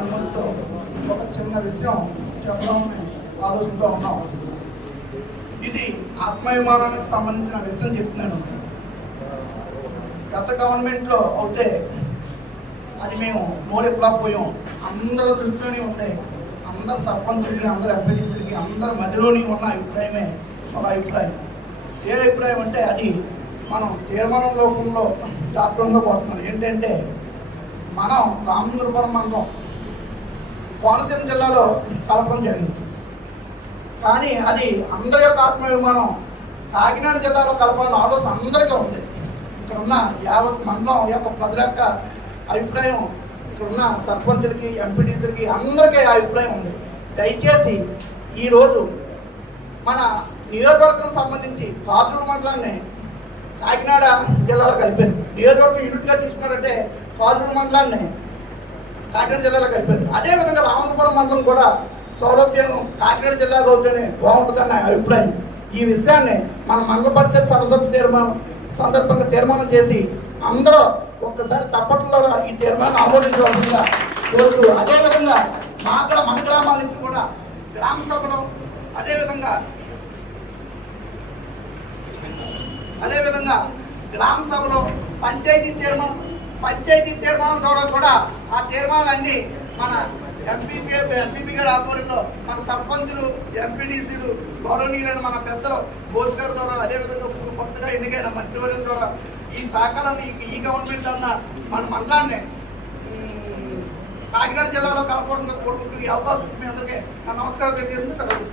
అనుమతితో ఒక చిన్న విషయం చెప్పడానికి ఆలోచిస్తూ ఉన్నాం. ఇది ఆత్మాభిమానానికి సంబంధించిన విషయం చెప్తున్నాను. గత గవర్నమెంట్లో అవుతే అది మేము నోరెప్పుడైపోయాం. అందరి దృష్టిలోనే ఉంటాయి. అందరు సర్పంచులకి, అందరు ఎంపీటీసీలకి, అందరి మధ్యలోని ఉన్న అభిప్రాయమే ఒక అభిప్రాయం. ఏ అభిప్రాయం అంటే అది మనం తీర్మానం రూపంలో శాస్త్రంగా పోతున్నాం. ఏంటంటే మనం రామచంద్రపురం మండలం కోనసీమ జిల్లాలో కలపడం జరిగింది. కానీ అది అందరి యొక్క ఆత్మాభిమానం కాకినాడ జిల్లాలో కలపాలని ఆలోచన అందరికీ ఉంది. ఇక్కడ ఉన్న యావత్ మండలం యొక్క ప్రజల యొక్క అభిప్రాయం, ఇక్కడ ఉన్న సర్పంచులకి, ఎంపీటీసీలకి అందరికీ ఆ అభిప్రాయం ఉంది. దయచేసి ఈరోజు మన నియోజకవర్గం సంబంధించి కాజూరు మండలాన్ని కాకినాడ జిల్లాలో కలిపారు. నియోజకవర్గం యూనిట్గా తీసుకున్నారంటే కాజూరు మండలాన్ని కాకినాడ జిల్లాలో కలిపారు. అదేవిధంగా రామచంద్రపురం మండలం కూడా సౌలభ్యం కాకినాడ జిల్లాలో అవుతేనే బాగుంటుందన్న అభిప్రాయం. ఈ విషయాన్ని మన మండల పరిషత్ సరస్వతి తీర్మానం సందర్భంగా తీర్మానం చేసి అందరూ ఒక్కసారి తప్పట్లో ఈ తీర్మానం ఆమోదించవలసిందిగా కోరుతూ, అదేవిధంగా మన గ్రామాల నుంచి కూడా గ్రామ సభలో అదేవిధంగా గ్రామ సభలో పంచాయతీ తీర్మానం ద్వారా కూడా ఆ తీర్మానాలన్నీ మన ఎంపీపీ గారి ఆధ్వర్యంలో మన సర్పంచులు, ఎంపీడీసీలు, గౌరవనీయులైన మన పెద్దలు భోజగారి ద్వారా, అదేవిధంగా కొత్తగా ఎన్నికైన మంత్రివర్యుల ద్వారా ఈ సహకారాన్ని ఈ గవర్నమెంట్ అన్న మన మండలాన్ని కాకినాడ జిల్లాలో కలపడం కోరుకుంటూ ఈ అవకాశం మీ అందరికీ నా నమస్కారం తెలియజేందుకు సెలవు.